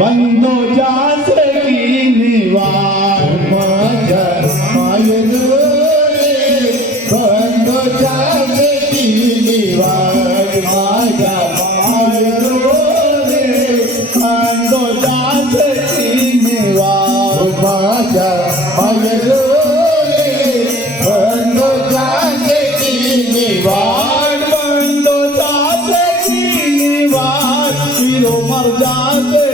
बंदो जासे की निवार माझा मायरो रे बंदो जासे की निवार माझा मायरो रे बंदो जासे की निवार माझा मायरो रे बंदो जासे की निवार बंदो जासे की निवार फिरो मर जासे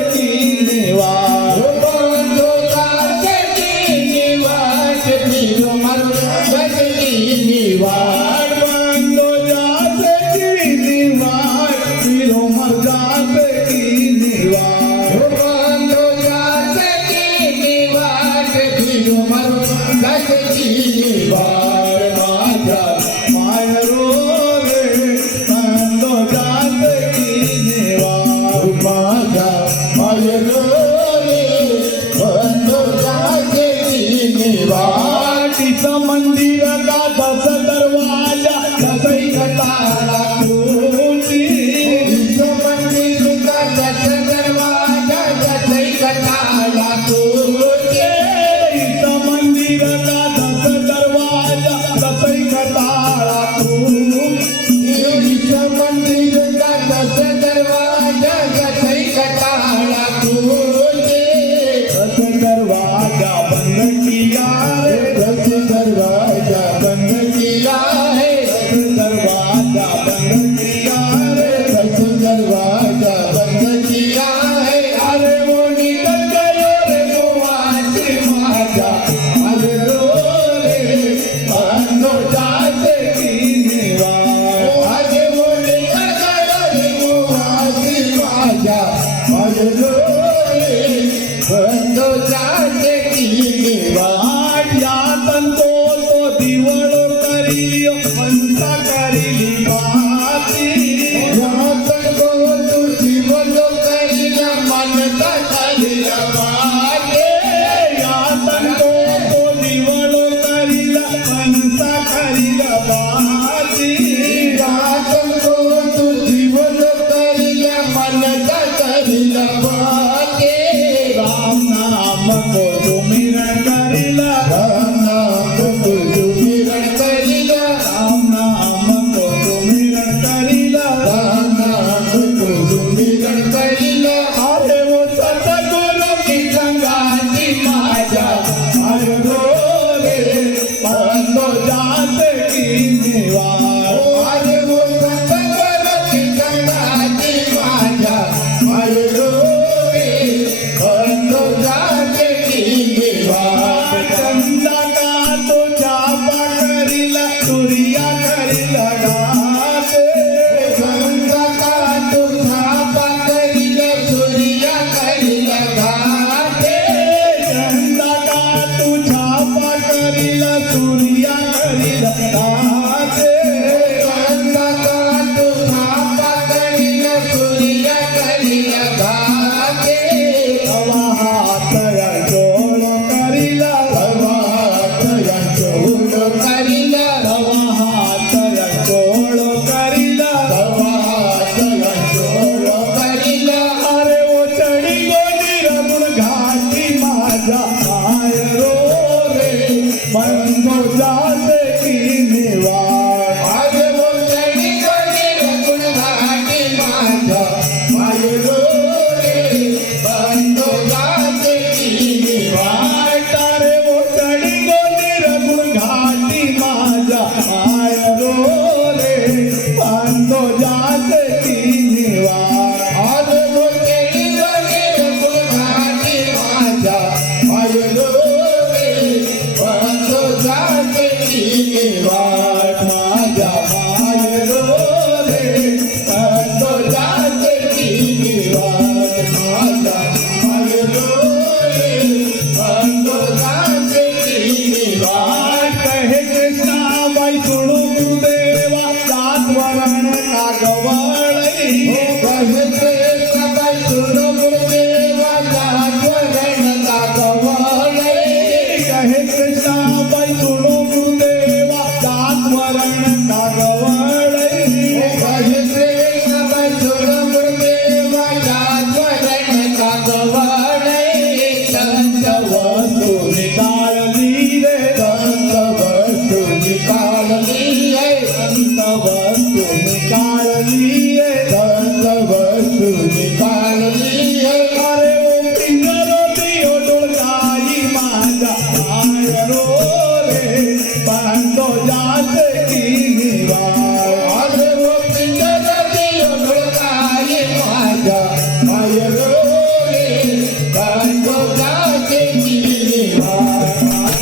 मंदिर का दस दरवाजा दसई कतारा खुली मंदिर का दस दरवाजा दसई कतारा खुली मंदिर का दस दरवाजा दसई कतारा खुली मंदिर का दस दरवाजा दसई कतारा खुली दस दरवाजा बंद किया दरवाजा बंद किया है दरवाजा बंद किया रे दरवाजा बंद किया है अरे वो निकल गयो रे वो आज माजा अरे रो रे बंदो जाते की निवार अरे वो निकल गयो रे वो आज माजा अरे रो रे बंदो जाते की निवार या तंतो दिवळो करियो मनसा करिली बाती यातको तू दिवळो करिया मनसा करिया बाती यातको तू दिवळो करिया मनसा करिया बाती यातको तू दिवळो करिया मनसा करिया बाती राम नाम को सुमिरन करिला राम नाम को सुनो देवा जात वरण का गवळई